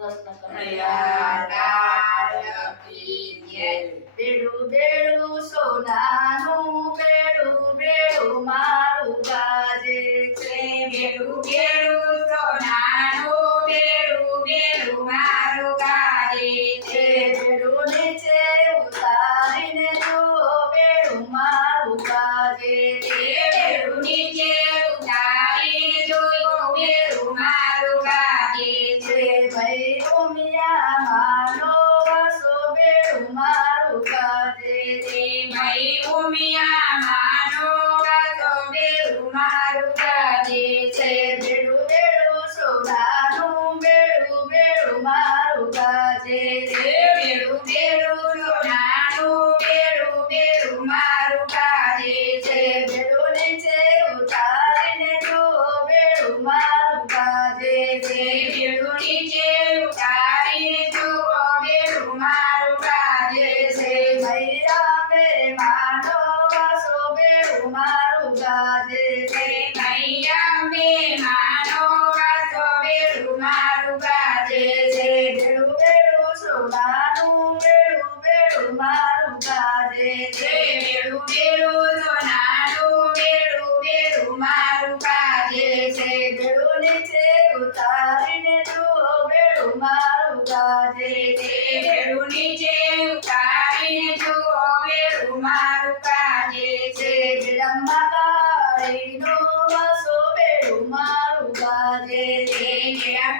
કૃષ્ણ કનૈયા લાલ કી જય. બેડું બેડું સોનાનું બેડું બેડું મારું ગાજે છે. બેડું બેડું સોનાનું બેડું બેડું મારું ગાજે છે. બેડું નીચે ઉતારીને જુઓ બેડું મારું ગાજે છે. બેડું નીચે ઉતારીને જોયું બેડું મારું ગાજે છે. ભાઈ ઉમિયા માનો વાસો બેડું મારું ગાજે છે. ભાઈ ઉમિયા માનો વાસો બેડું મારું ગાજે છે. બેડું બેડું સોનાનું બેડું બેડું મારું ગાજે છે. બેડું બેડું સોનાનું બેડું બેડું મારું ગાજે છે. બેડું નીચે ઉતારીને જુઓ બેડું મારું ગાજે છે. બેડું નીચે ઉતારીને જુઓ બેડું મારું ગાજે છે. મૈયા બે માનો વાસો બેડું મારું ગાજે છે. મૈયા બે માનો વાસો બેડું મારું ગાજે છે. બેડું બેડું સોનાનું બેડું બેડું મારું ગાજે છે. બેડું બેડું સોનાનું બેડું બેડું મારું ગાજે છે. બેડું નીચે ઉતારીને જુઓ બેડું મારું ગાજે છે. બેડું નીચે ઉતારીને જુઓ બેડું મારું ગાજે છે. બેડમાં કાળીનો વાસો બેડું મારું ગાજે છે.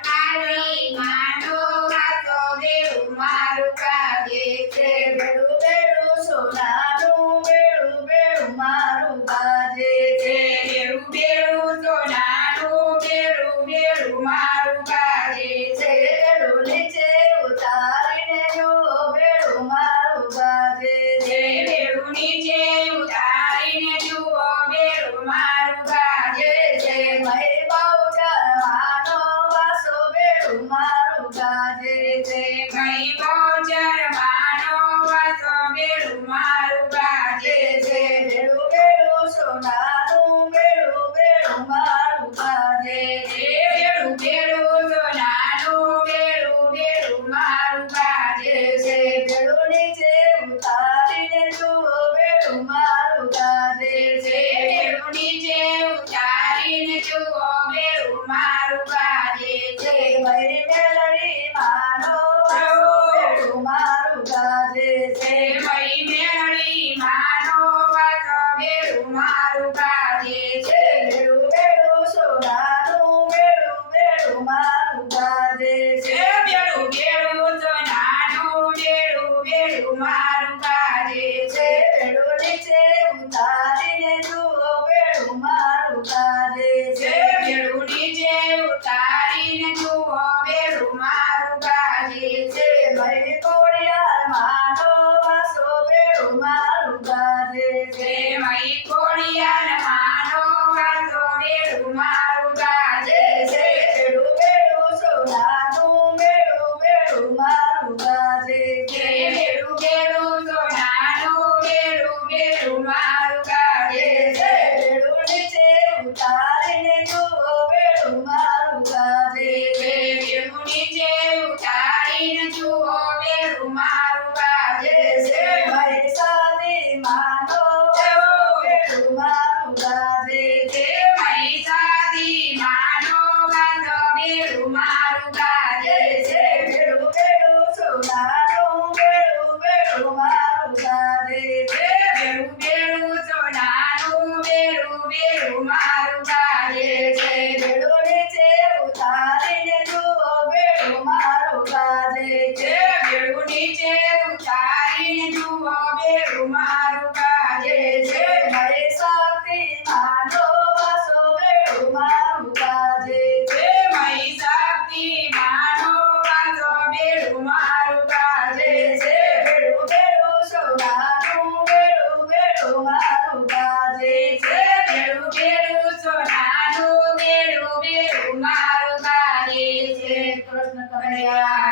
મારી માનો વાસો બેડું મારું ગાજે છે. બેડું બેડું સોનાનું બેડું બેડું મારું ગાજે છે. બેડું બેડું સોનાનું બેડું બેડું મારું ગાજે છે. બેડું નીચે ઉતારીને જુઓ બેડું મારું ગાજે છે. બેડું નીચે ઉતારીને જુઓ બેડું મારું ગાજે છે. મય બહુ ચરવાનો વાસો બેડું મારું ગાજે છે. મય બોચર માનો વાસો બેડું મારું ગાજે છે. બેડું બેડું સોનાનું બેડું બેડું મારું ગાજે છે. બેડું બેડું સોનાનું બેડું બેડું મારું ગાજે છે. બેડું નીચે ઉતારીને જુઓ બેડું મારું ગાજે છે. બેડું નીચે ઉતારીને જુઓ બેડું મારું ગાજે છે. મારી મેલડી માનો વાસો બેડું મારું ગાજે છે. મય મેળી માનો વાસો બેડું મારું ગાજે છે. બેડું બેડું સોનાનું બેડું બેડું મારું ગાજે છે. બેડું બેડું સોનાનું બેડું બેડું મારું ગાજે છે. બેડું નીચે ઉતારીને જુઓ બેડું મારું ગાજે છે. બેડું નીચે ઉતારીને જુઓ બેડું મારું ગાજે છે. મારી કોળિયાર માનો વાસો બેડું મારું ગાજે છે. મય કોળિયાર માનો વાસો બેડું મારું ગાજે છે. બેડું બેડું સોનાનું બેડું બેડું મારું ગાજે છે. બેડું બેડું સોનાનું બેડું બેડું મારું ગાજે છે. બેડું નીચે ઉતારીને જુઓ બેડું મારું ગાજે છે. બેડું નીચે ઉતારીને જુઓ બેડું મારું ગાજે છે. મારી સાદી માનો બેડું મારું ગાજે છે. મય સાદી માનો વાસો બેડું મારું ગાજે છે. બેડું બેડું સોનાનું બેડું બેડું મારું ગાજે છે. બેડું બેડું સોનાનું બેડું બેડું મારું ગાજે છે. બેડું નીચે ઉતારીને જુઓ બેડું મારું ગાજે છે. બેડું નીચે ઉતારીને જુઓ બેડું મારું ગાજે છે. મારી શક્તિ માનો વાસો બેડું મારું ગાજે છે. મય શક્તિ માનો વાસો બેડું મારું ગાજે છે. બેડું બેડું સોનાનું બેડું બેડું મારું ગાજે છે. બેડું બેડું સોનાનું બેડું બેડું મારું ગાજે છે. કૃષ્ણ કનૈયા